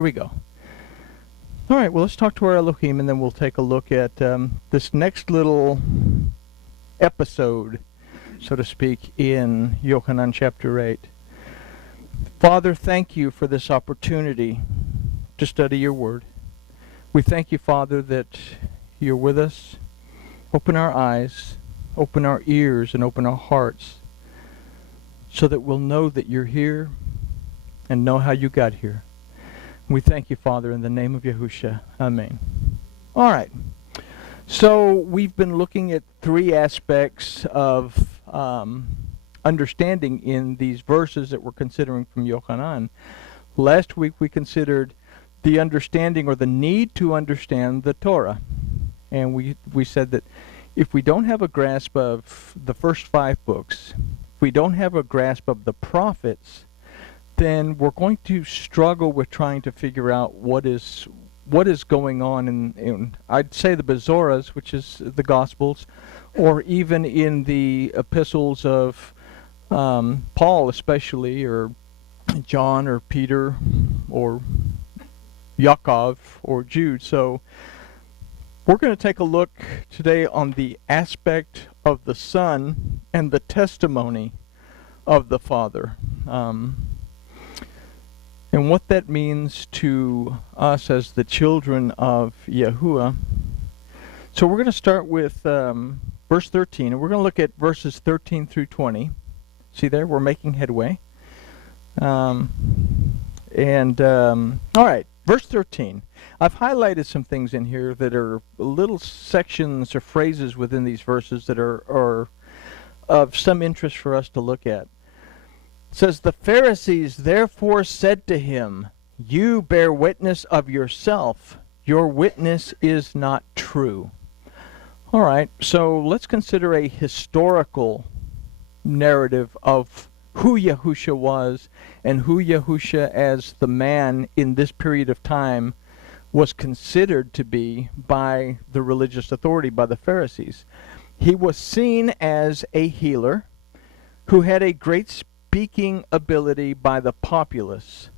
Here we go. All right, well, let's talk to our Elohim, and then we'll take a look at this next little episode, so to speak, in Yochanan chapter 8. Father, thank you for this opportunity to study your word. We thank you, Father, that you're with us. Open our eyes, open our ears, and open our hearts so that we'll know that you're here and know how you got here. We thank you, Father, in the name of Yahusha. Amen. All right. So we've been looking at three aspects of understanding in these verses that we're considering from Yochanan. Last week we considered the understanding or the need to understand the Torah. And we said that if we don't have a grasp of the first 5 books, if we don't have a grasp of the prophets, then we're going to struggle with trying to figure out what is going on in I'd say the Bezoras, which is the Gospels, or even in the epistles of Paul especially, or John, or Peter, or Yaakov, or Jude. So we're going to take a look today on the aspect of the Son and the testimony of the Father. And what that means to us as the children of Yahuwah. So we're going to start with verse 13, and we're going to look at verses 13 through 20. See there? We're making headway. All right, verse 13. I've highlighted some things in here that are little sections or phrases within these verses that are of some interest for us to look at. It says, the Pharisees therefore said to him, you bear witness of yourself. Your witness is not true. All right, so let's consider a historical narrative of who Yahusha was and who Yahusha as the man in this period of time was considered to be by the religious authority, by the Pharisees. He was seen as a healer who had a great speaking ability by the populace,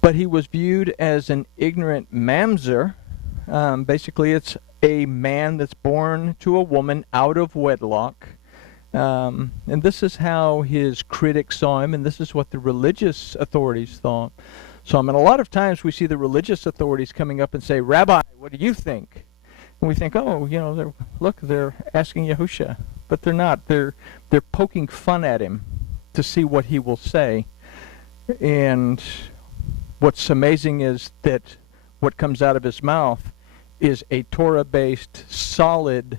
but he was viewed as an ignorant mamzer. Basically, it's a man that's born to a woman out of wedlock. And this is how his critics saw him, and this is what the religious authorities thought. So, I mean, a lot of times we see the religious authorities coming up and say, Rabbi, what do you think? And we think, oh, you know, they're asking Yahusha. But they're not. They're poking fun at him to see what he will say. And what's amazing is that what comes out of his mouth is a Torah-based, solid,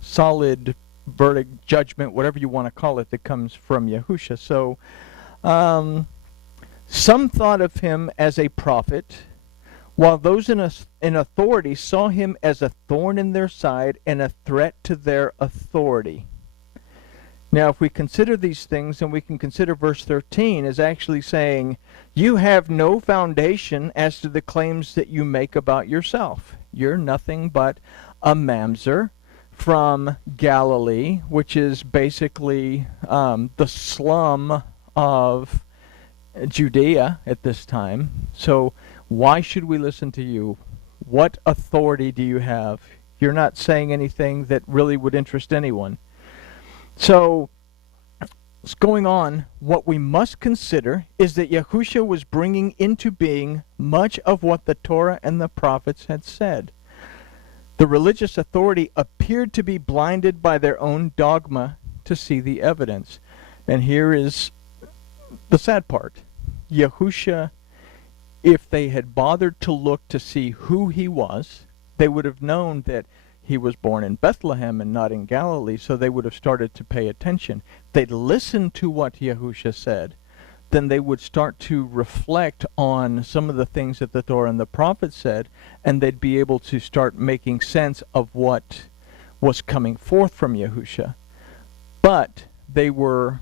solid verdict, judgment, whatever you want to call it, that comes from Yahusha. So some thought of him as a prophet, while those in authority saw him as a thorn in their side and a threat to their authority. Now, if we consider these things, then we can consider verse 13 as actually saying, you have no foundation as to the claims that you make about yourself. You're nothing but a mamzer from Galilee, which is basically the slum of Judea at this time. So why should we listen to you? What authority do you have? You're not saying anything that really would interest anyone. So what's going on, what we must consider is that Yahusha was bringing into being much of what the Torah and the prophets had said. The religious authority appeared to be blinded by their own dogma to see the evidence. And here is the sad part. Yahusha, if they had bothered to look to see who he was, they would have known that he was born in Bethlehem and not in Galilee, so they would have started to pay attention. They'd listen to what Yahusha said, then they would start to reflect on some of the things that the Torah and the prophets said, and they'd be able to start making sense of what was coming forth from Yahusha. But they were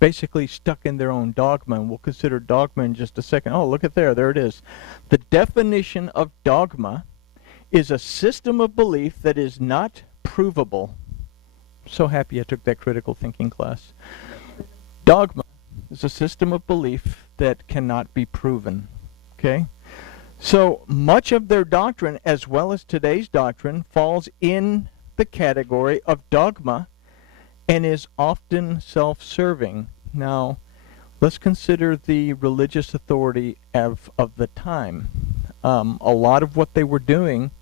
basically stuck in their own dogma, and we'll consider dogma in just a second. Oh, look at there it is. The definition of dogma is a system of belief that is not provable. I'm so happy I took that critical thinking class. Dogma is a system of belief that cannot be proven. Okay? So much of their doctrine, as well as today's doctrine, falls in the category of dogma and is often self-serving. Now, let's consider the religious authority of the time. A lot of what they were doing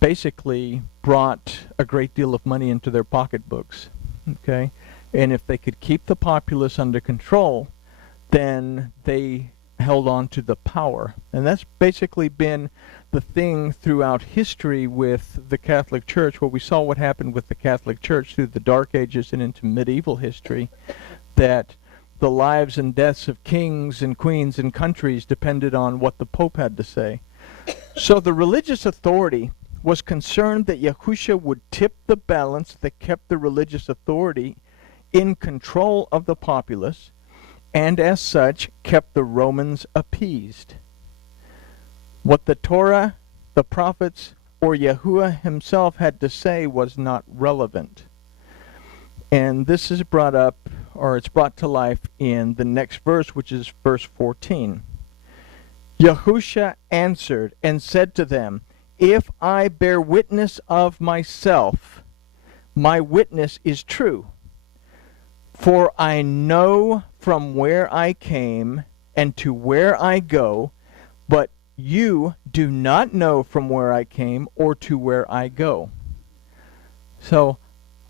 basically brought a great deal of money into their pocketbooks. Okay? And if they could keep the populace under control, then they held on to the power. And that's basically been the thing throughout history with the Catholic Church. Well, we saw what happened with the Catholic Church through the Dark Ages and into medieval history, that the lives and deaths of kings and queens and countries depended on what the Pope had to say. So the religious authority was concerned that Yahusha would tip the balance that kept the religious authority in control of the populace, and as such kept the Romans appeased. What the Torah, the prophets, or Yahuwah himself had to say was not relevant. And this is brought up, or it's brought to life in the next verse, which is verse 14. Yahusha answered and said to them, if I bear witness of myself, my witness is true. For I know from where I came and to where I go, but you do not know from where I came or to where I go. So,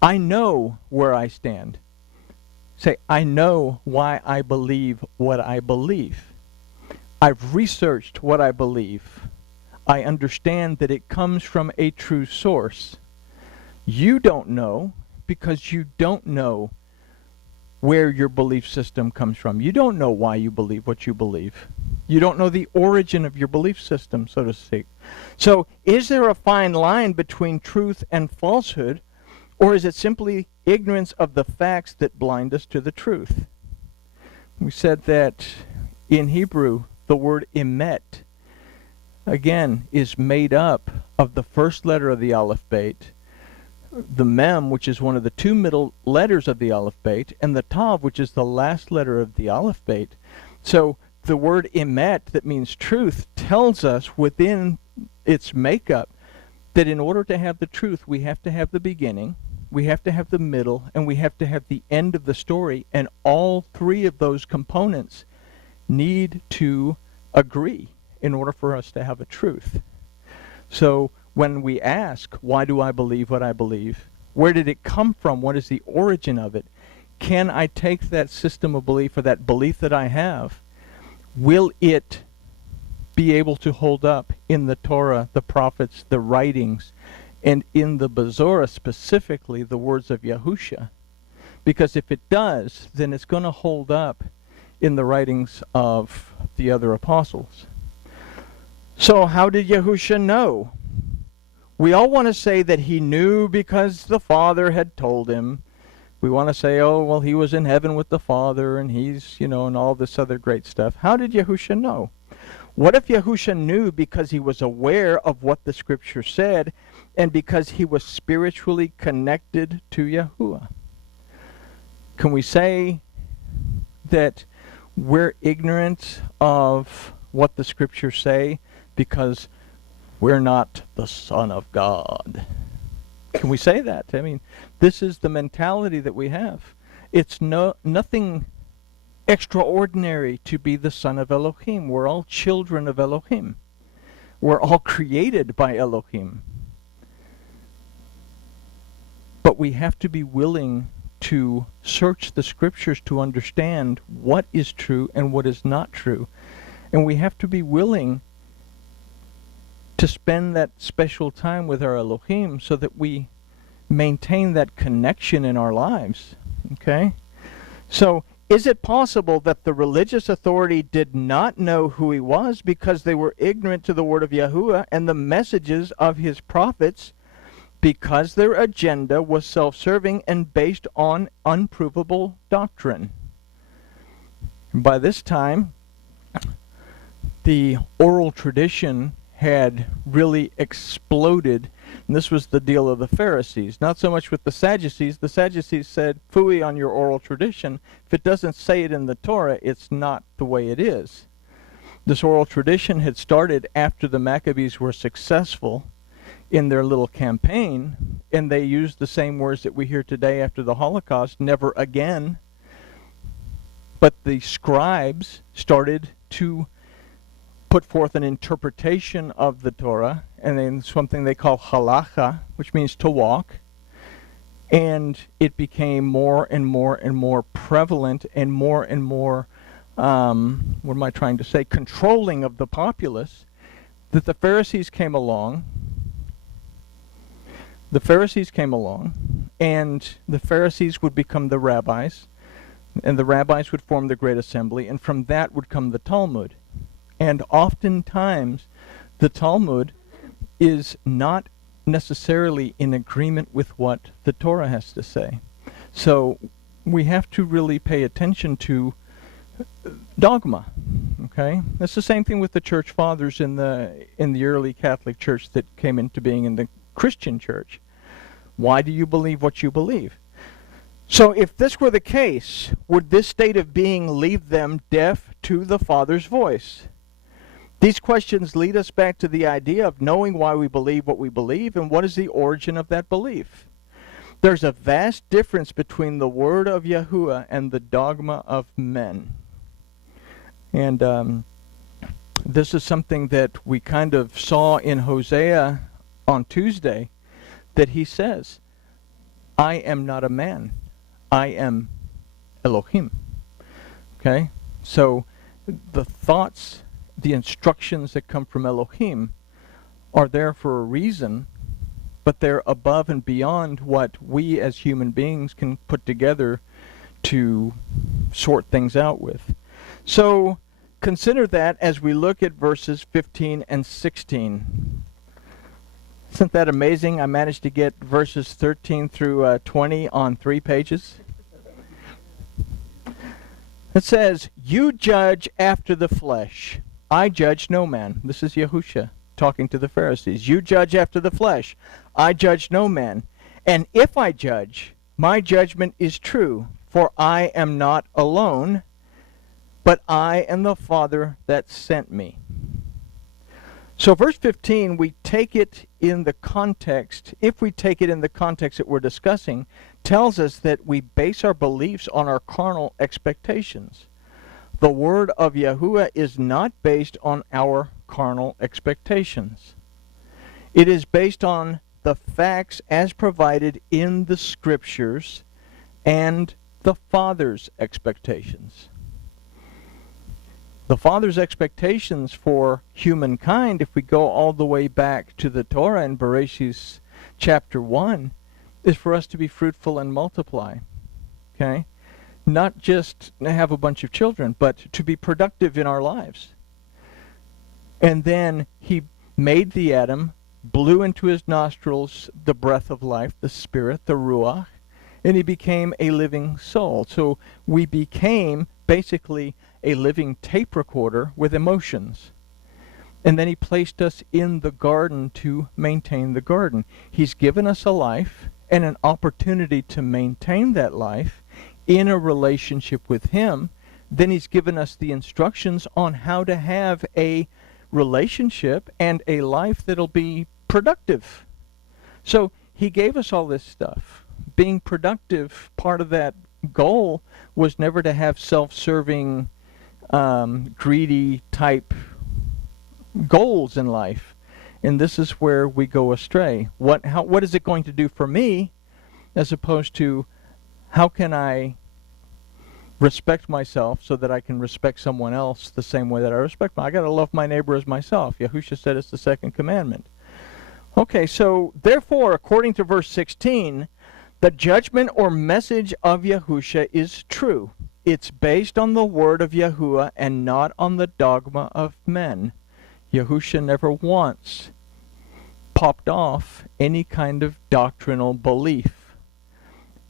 I know where I stand. Say, I know why I believe what I believe. I've researched what I believe. I understand that it comes from a true source. You don't know because you don't know where your belief system comes from. You don't know why you believe what you believe. You don't know the origin of your belief system, so to speak. So, is there a fine line between truth and falsehood, or is it simply ignorance of the facts that blind us to the truth? We said that in Hebrew, the word emet, again, is made up of the first letter of the Aleph Beit, the Mem, which is one of the two middle letters of the Aleph Beit, and the Tav, which is the last letter of the Aleph Beit. So the word emet, that means truth, tells us within its makeup that in order to have the truth, we have to have the beginning, we have to have the middle, and we have to have the end of the story, and all three of those components need to agree in order for us to have a truth. So when we ask, why do I believe what I believe? Where did it come from? What is the origin of it? Can I take that system of belief, or that belief that I have? Will it be able to hold up in the Torah, the prophets, the writings, and in the Bezorah specifically, the words of Yahusha? Because if it does, then it's going to hold up in the writings of the other apostles. So how did Yahusha know? We all want to say that he knew because the Father had told him. We want to say, oh, well, he was in heaven with the Father, and he's, and all this other great stuff. How did Yahusha know? What if Yahusha knew because he was aware of what the Scripture said, and because he was spiritually connected to Yahuwah? Can we say that we're ignorant of what the Scriptures say because we're not the Son of God? Can we say that? I mean, this is the mentality that we have. It's nothing extraordinary to be the son of Elohim. We're all children of Elohim. We're all created by Elohim. But we have to be willing to search the Scriptures to understand what is true and what is not true. And we have to be willing to spend that special time with our Elohim so that we maintain that connection in our lives. Okay? So, is it possible that the religious authority did not know who he was because they were ignorant to the word of Yahuwah and the messages of his prophets, because their agenda was self-serving and based on unprovable doctrine? By this time, the oral tradition had really exploded And this was the deal of the Pharisees, not so much with the Sadducees. The Sadducees said, phooey on your oral tradition. If it doesn't say it in the Torah, it's not the way it is. This oral tradition had started after the Maccabees were successful in their little campaign, and they used the same words that we hear today after the Holocaust, never again. But the scribes started to put forth an interpretation of the Torah, and then something they call halacha, which means to walk. And it became more and more and more prevalent and more, controlling of the populace, that the Pharisees came along. The Pharisees came along, and the Pharisees would become the rabbis, and the rabbis would form the Great Assembly, and from that would come the Talmud. And oftentimes, the Talmud is not necessarily in agreement with what the Torah has to say. So we have to really pay attention to dogma. Okay, that's the same thing with the church fathers in the early Catholic Church that came into being in the Christian church. Why do you believe what you believe? So if this were the case, would this state of being leave them deaf to the Father's voice? These questions lead us back to the idea of knowing why we believe what we believe and what is the origin of that belief. There's a vast difference between the word of Yahuwah and the dogma of men. And this is something that we kind of saw in Hosea on Tuesday, that he says, I am not a man, I am Elohim. Okay? So the thoughts, the instructions that come from Elohim are there for a reason, but they're above and beyond what we as human beings can put together to sort things out with. So consider that as we look at verses 15 and 16. Isn't that amazing? I managed to get verses 13 through 20 on 3 pages. It says, you judge after the flesh. I judge no man. This is Yahusha talking to the Pharisees. You judge after the flesh. I judge no man. And if I judge, my judgment is true, for I am not alone, but I and the Father that sent me. So verse 15, we take it in the context, if we take it in the context that we're discussing, tells us that we base our beliefs on our carnal expectations. The word of Yahuwah is not based on our carnal expectations. It is based on the facts as provided in the Scriptures and the Father's expectations. The Father's expectations for humankind, if we go all the way back to the Torah in Bereshit chapter 1, is for us to be fruitful and multiply. Okay? Not just have a bunch of children, but to be productive in our lives. And then he made the Adam, blew into his nostrils the breath of life, the spirit, the ruach, and he became a living soul. So we became basically a living tape recorder with emotions. And then he placed us in the garden to maintain the garden. He's given us a life and an opportunity to maintain that life in a relationship with him. Then he's given us the instructions on how to have a relationship and a life that'll be productive. So he gave us all this stuff. Being productive, part of that goal was never to have self-serving, greedy type goals in life. And this is where we go astray. What is it going to do for me, as opposed to how can I respect myself so that I can respect someone else the same way that I respect I got to love my neighbor as myself. Yahusha said it's the second commandment. Okay, so therefore, according to verse 16, the judgment or message of Yahusha is true. It's based on the word of Yahuwah and not on the dogma of men. Yahusha never once popped off any kind of doctrinal belief.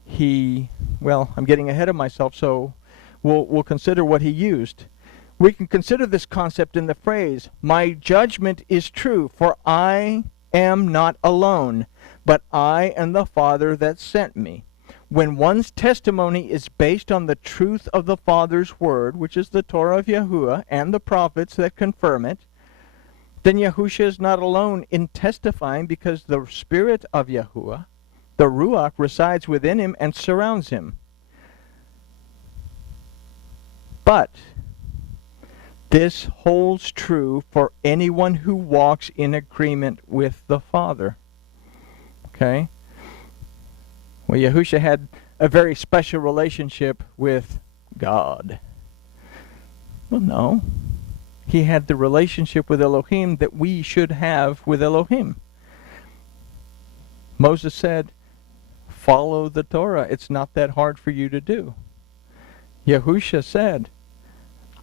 I'm getting ahead of myself, so we'll consider what he used. We can consider this concept in the phrase, my judgment is true, for I am not alone, but I and the Father that sent me. When one's testimony is based on the truth of the Father's word, which is the Torah of Yahuwah and the prophets that confirm it, then Yahusha is not alone in testifying, because the Spirit of Yahuwah, the Ruach, resides within him and surrounds him. But this holds true for anyone who walks in agreement with the Father. Okay? Well, Yahusha had a very special relationship with God. Well, no. He had the relationship with Elohim that we should have with Elohim. Moses said, follow the Torah. It's not that hard for you to do. Yahusha said,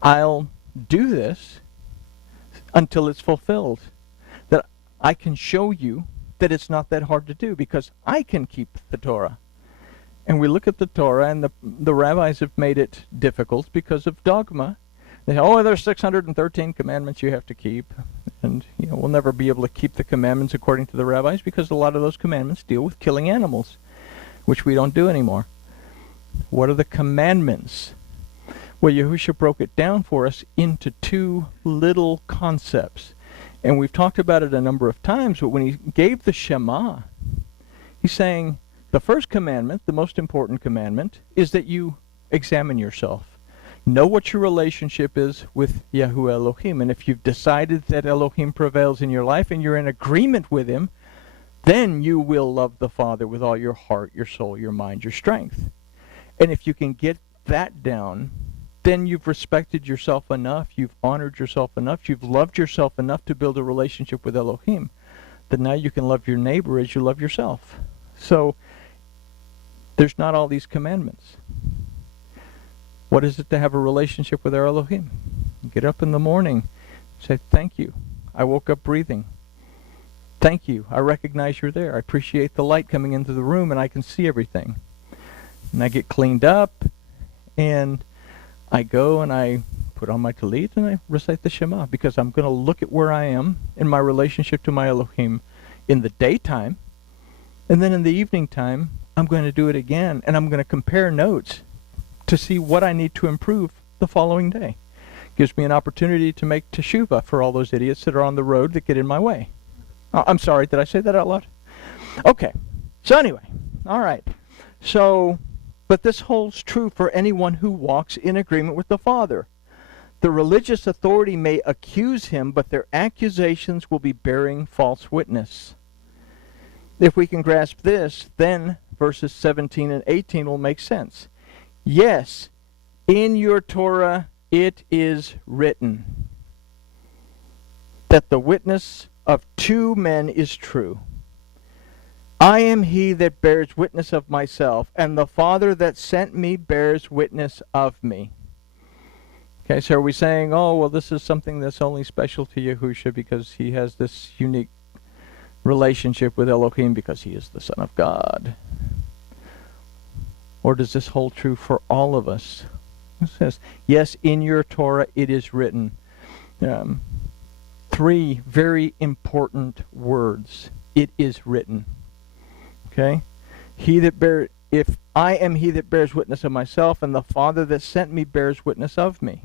I'll do this until it's fulfilled. That I can show you that it's not that hard to do, because I can keep the Torah. And we look at the Torah, and the rabbis have made it difficult because of dogma. They say, oh, there's 613 commandments you have to keep. And we'll never be able to keep the commandments according to the rabbis, because a lot of those commandments deal with killing animals, which we don't do anymore. What are the commandments? Well, Yahusha broke it down for us into two little concepts. And we've talked about it a number of times, but when he gave the Shema, he's saying the first commandment, the most important commandment, is that you examine yourself. Know what your relationship is with Yahuwah Elohim. And if you've decided that Elohim prevails in your life and you're in agreement with him, then you will love the Father with all your heart, your soul, your mind, your strength. And if you can get that down, then you've respected yourself enough, you've honored yourself enough, you've loved yourself enough to build a relationship with Elohim, that now you can love your neighbor as you love yourself. So there's not all these commandments. What is it to have a relationship with our Elohim? Get up in the morning, say, thank you, I woke up breathing. Thank you, I recognize you're there. I appreciate the light coming into the room and I can see everything. And I get cleaned up, and I go and I put on my talit and I recite the Shema, because I'm going to look at where I am in my relationship to my Elohim in the daytime, and then in the evening time I'm going to do it again, and I'm going to compare notes to see what I need to improve the following day. Gives me an opportunity to make teshuvah for all those idiots that are on the road that get in my way. I'm sorry, did I say that out loud? Okay, so anyway, all right. So, but this holds true for anyone who walks in agreement with the Father. The religious authority may accuse him, but their accusations will be bearing false witness. If we can grasp this, then verses 17 and 18 will make sense. Yes, in your Torah it is written that the witness of two men is true. I am he that bears witness of myself, and the Father that sent me bears witness of me. Okay, so are we saying, oh, well, this is something that's only special to Yahusha because he has this unique relationship with Elohim because he is the Son of God? Or does this hold true for all of us? It says, yes, in your Torah it is written. Three very important words. It is written. Okay? If I am he that bears witness of myself, and the Father that sent me bears witness of me.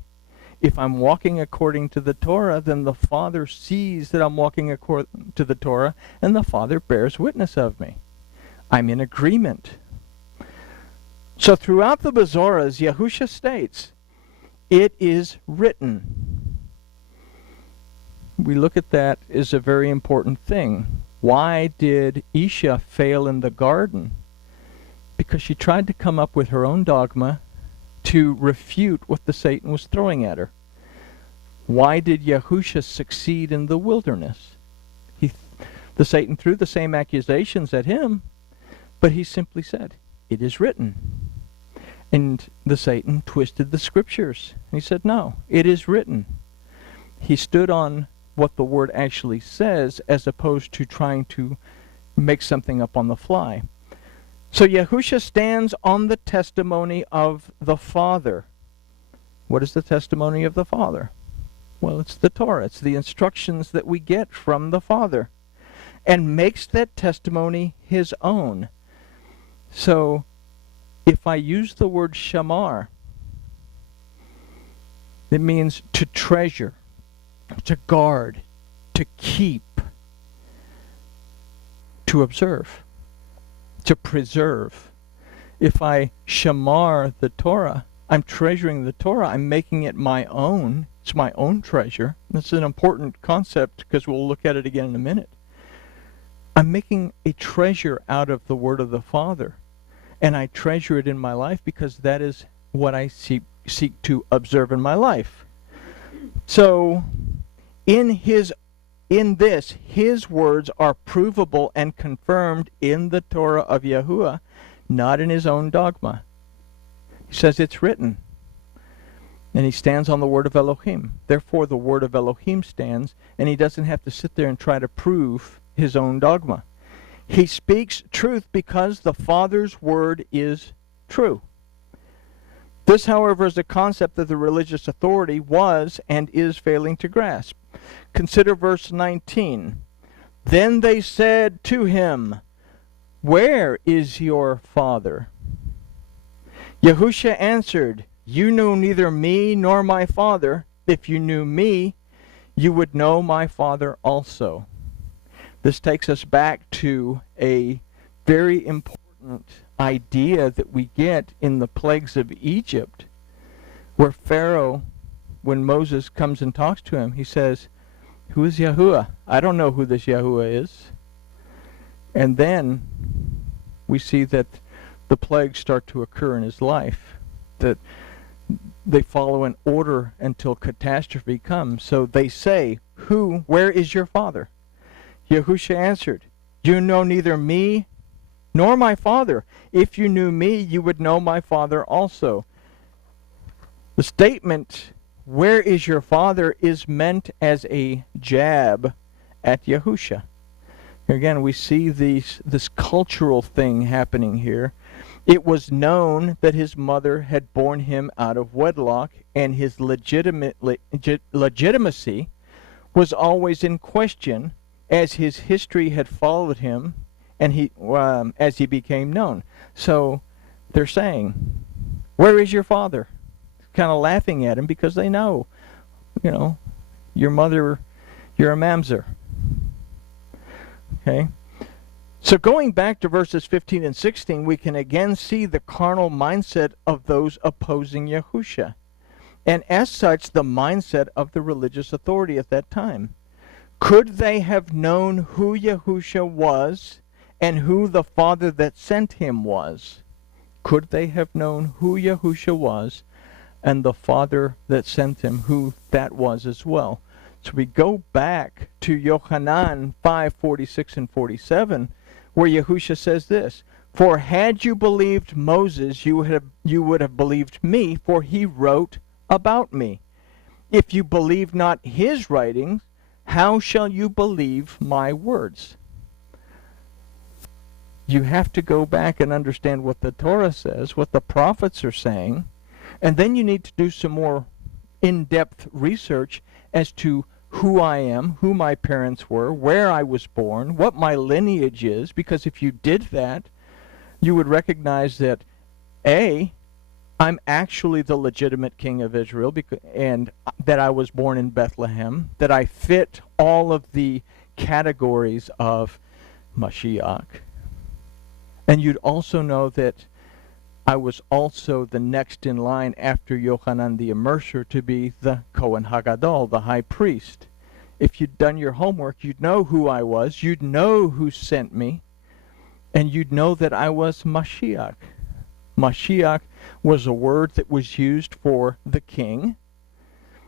If I'm walking according to the Torah, then the Father sees that I'm walking according to the Torah, and the Father bears witness of me. I'm in agreement. So throughout the Bezoras, Yahusha states, it is written. We look at that as a very important thing. Why did Isha fail in the garden? Because she tried to come up with her own dogma to refute what the Satan was throwing at her. Why did Yahusha succeed in the wilderness? The Satan threw the same accusations at him, but he simply said, it is written. And the Satan twisted the scriptures. He said, no, it is written. He stood on what the word actually says, as opposed to trying to make something up on the fly. So Yahusha stands on the testimony of the Father. What is the testimony of the Father? Well, it's the Torah. It's the instructions that we get from the Father. and makes that testimony his own. So, if I use the word shamar, it means to treasure, to guard, to keep, to observe, to preserve. If I shamar the Torah, I'm treasuring the Torah. I'm making it my own. It's my own treasure. That's an important concept because we'll look at it again in a minute. I'm making a treasure out of the word of the Father. And I treasure it in my life because that is what I seek to observe in my life. So, in this, his words are provable and confirmed in the Torah of Yahuwah, not in his own dogma. He says it's written. And he stands on the word of Elohim. Therefore, the word of Elohim stands, and he doesn't have to sit there and try to prove his own dogma. He speaks truth because the Father's word is true. This, however, is a concept that the religious authority was and is failing to grasp. Consider verse 19. Then they said to him, "Where is your Father?" Yahusha answered, "You know neither me nor my Father. If you knew me, you would know my Father also." This takes us back to a very important idea that we get in the plagues of Egypt, where Pharaoh, when Moses comes and talks to him, he says, "Who is Yahuwah? I don't know who this Yahuwah is." And then we see that the plagues start to occur in his life, that they follow an order until catastrophe comes. So they say, where is your Father? Yahusha answered, "You know neither me nor my Father. If you knew me, you would know my Father also." The statement, "Where is your Father?" is meant as a jab at Yahusha. Again, we see this cultural thing happening here. It was known that his mother had borne him out of wedlock, and his legitimacy was always in question, as his history had followed him, and as he became known. So they're saying, "Where is your Father?" Kind of laughing at him because they know, your mother, you're a mamzer. Okay? So going back to verses 15 and 16, we can again see the carnal mindset of those opposing Yahusha, and as such, the mindset of the religious authority at that time. Could they have known who Yahusha was and who the Father that sent him was? Could they have known who Yahusha was and the Father that sent him, who that was as well? So we go back to Yochanan 5:46 and 47, where Yahusha says this, "For had you believed Moses, you would have believed me, for he wrote about me. If you believe not his writings, how shall you believe my words?" You have to go back and understand what the Torah says, what the prophets are saying, and then you need to do some more in-depth research as to who I am, who my parents were, where I was born, what my lineage is, because if you did that, you would recognize that, A, I'm actually the legitimate king of Israel, and that I was born in Bethlehem, that I fit all of the categories of Mashiach. And you'd also know that I was also the next in line after Yochanan the Immerser to be the Kohen Hagadol, the high priest. If you'd done your homework, you'd know who I was, you'd know who sent me, and you'd know that I was Mashiach. Mashiach was a word that was used for the king,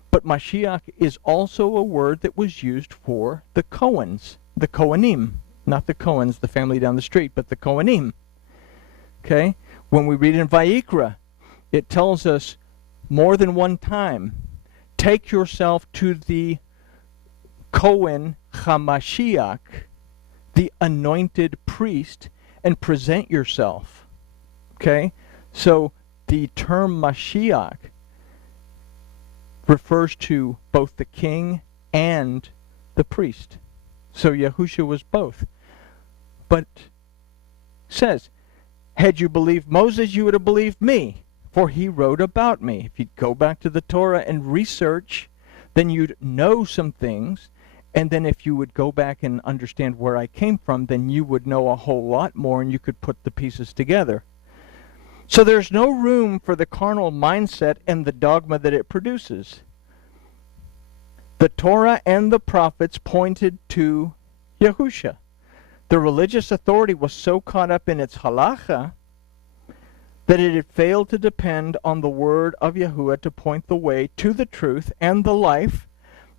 but Mashiach is also a word that was used for the Cohens, the Kohanim, not the Cohens, the family down the street, but the Kohanim. Okay? When we read in Vayikra, it tells us more than one time, take yourself to the Kohen HaMashiach, the anointed priest, and present yourself. Okay? So the term Mashiach refers to both the king and the priest. So Yahusha was both. But says, had you believed Moses, you would have believed me, for he wrote about me. If you'd go back to the Torah and research, then you'd know some things. And then if you would go back and understand where I came from, then you would know a whole lot more and you could put the pieces together. So there's no room for the carnal mindset and the dogma that it produces. The Torah and the prophets pointed to Yahusha. The religious authority was so caught up in its halacha that it had failed to depend on the word of Yahuwah to point the way to the truth and the life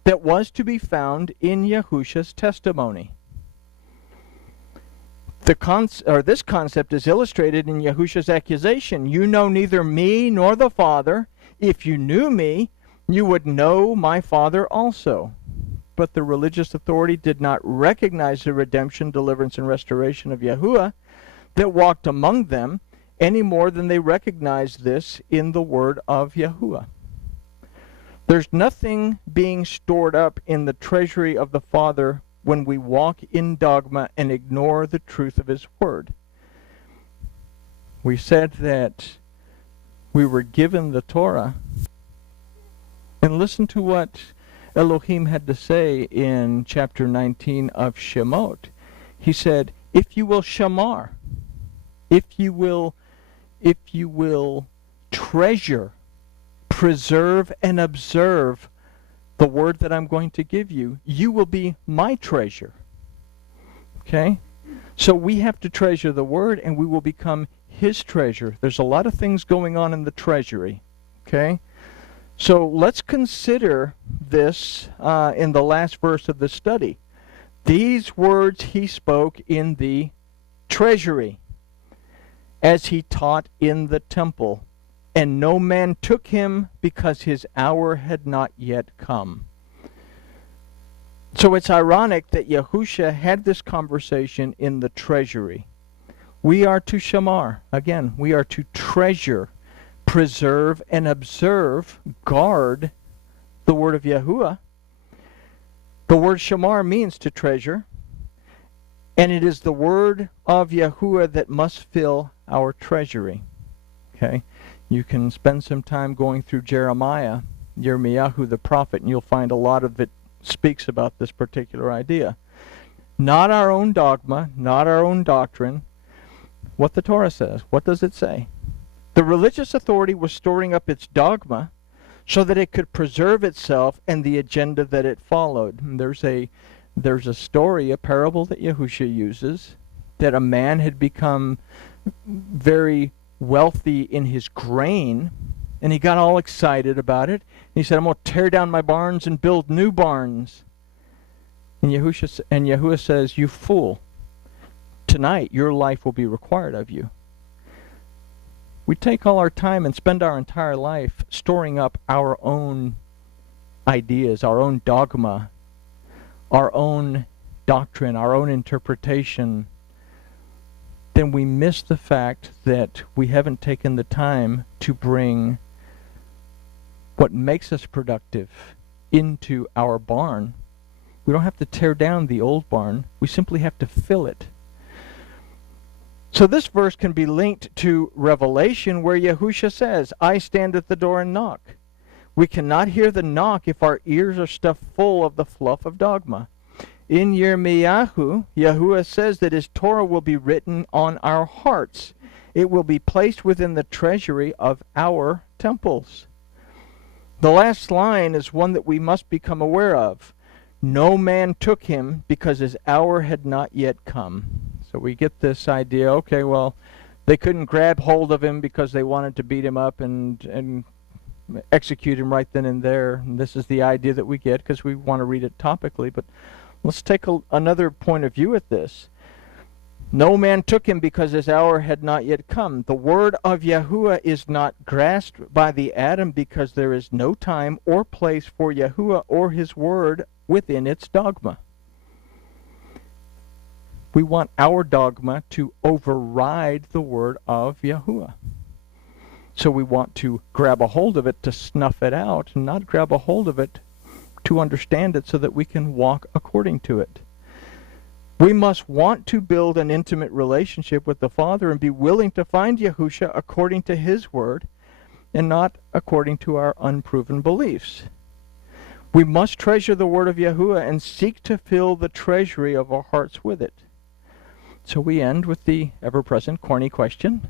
that was to be found in Yahusha's testimony. This concept is illustrated in Yahusha's accusation. You know neither me nor the Father. If you knew me, you would know my Father also. But the religious authority did not recognize the redemption, deliverance, and restoration of Yahuwah that walked among them any more than they recognized this in the word of Yahuwah. There's nothing being stored up in the treasury of the Father when we walk in dogma and ignore the truth of his word. We said that we were given the Torah. And listen to what Elohim had to say in chapter 19 of Shemot. He said, if you will shamar, if you will treasure, preserve, and observe the word that I'm going to give you, you will be my treasure. Okay? So we have to treasure the word and we will become his treasure. There's a lot of things going on in the treasury. Okay? So let's consider this in the last verse of the study. These words he spoke in the treasury as he taught in the temple. And no man took him because his hour had not yet come. So it's ironic that Yahusha had this conversation in the treasury. We are to shamar. Again, we are to treasure, preserve, and observe, guard the word of Yahuwah. The word shamar means to treasure. And it is the word of Yahuwah that must fill our treasury. Okay? You can spend some time going through Jeremiah, Yirmiyahu the prophet, and you'll find a lot of it speaks about this particular idea. Not our own dogma, not our own doctrine. What the Torah says. What does it say? The religious authority was storing up its dogma so that it could preserve itself and the agenda that it followed. And there's a story, a parable that Yahusha uses, that a man had become very wealthy in his grain, and he got all excited about it. And he said, I'm going to tear down my barns and build new barns. And Yahuwah says, you fool, tonight your life will be required of you. We take all our time and spend our entire life storing up our own ideas, our own dogma, our own doctrine, our own interpretation. Then we miss the fact that we haven't taken the time to bring what makes us productive into our barn. We don't have to tear down the old barn. We simply have to fill it. So this verse can be linked to Revelation, where Yahusha says, I stand at the door and knock. We cannot hear the knock if our ears are stuffed full of the fluff of dogma. In Yirmiyahu, Yahuwah says that his Torah will be written on our hearts. It will be placed within the treasury of our temples. The last line is one that we must become aware of. No man took him because his hour had not yet come. So we get this idea, okay, well, they couldn't grab hold of him because they wanted to beat him up and execute him right then and there. And this is the idea that we get because we want to read it topically. But let's take another point of view at this. No man took him because his hour had not yet come. The word of Yahuwah is not grasped by the atom because there is no time or place for Yahuwah or his word within its dogma. We want our dogma to override the word of Yahuwah. So we want to grab a hold of it to snuff it out, and not grab a hold of it to understand it so that we can walk according to it. We must want to build an intimate relationship with the Father and be willing to find Yahusha according to His Word and not according to our unproven beliefs. We must treasure the Word of Yahuwah and seek to fill the treasury of our hearts with it. So we end with the ever-present corny question.